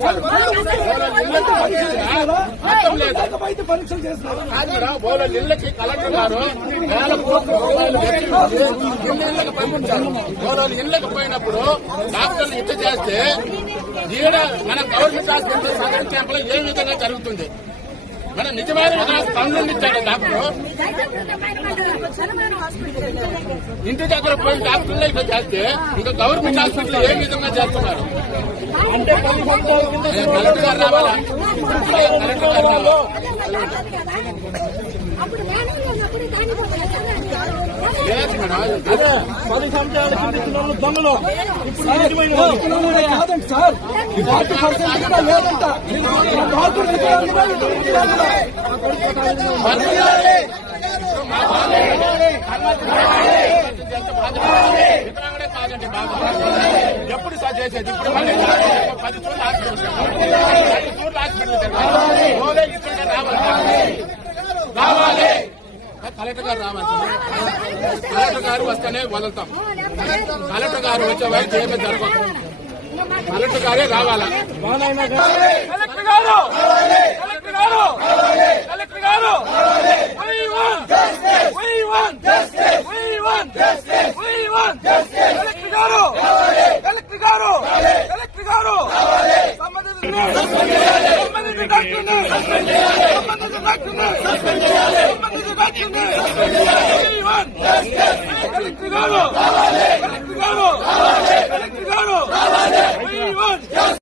పంపించారు. ఇళ్ళకి అర్థం లేదు. వాళ్ళ ఇళ్ళకి కలెక్టర్ గారు వేల కోట్ల రూపాయలు ఇళ్ళకి పంపించారు. వాళ్ళ ఇళ్ళకి పోయినప్పుడు డాక్టర్లు ఇట్లా చేస్తే ఈడ మన గవర్నమెంట్ హాస్పిటల్ సదరన్ క్యాంప్ లో ఏ విధంగా జరుగుతుంది? మన నిజమైన పనులు ఇచ్చాడు డాక్టర్. ఇంటి దగ్గర పోయి డాక్టర్లు ఇట్లా చేస్తే ఇంకా గవర్నమెంట్ హాస్పిటల్ ఏ విధంగా చేస్తున్నారు? అంటే కలెక్టర్ గారు రావాలా? కలెక్టర్ గారు రావాలా? లేదు మేడం, అదే 10 సంవత్సరాల కింద దొంగలు కాదండి సార్. లేదంట ఎప్పుడు సార్ చేసేది? ఇప్పుడు మళ్ళీ 10 చోట్ల హాస్పిటల్ రావాలి. కలెక్టర్ గారు రావాలి. కలెక్టర్ గారు వస్తేనే వదులుతాం. కలెక్టర్ గారు వచ్చే వరకు ఏమీ జరగదు. కలెక్టర్ గారే రావాలా? కలెక్టర్ గారు కలెక్టర్ గారు కలెక్టర్ గారు కలెక్టర్ గారు కలెక్టర్ గారు కలెక్టర్ గారు సంబంధిత డాక్టర్ని కలెక్టర్ గారు కలెక్టర్ గారు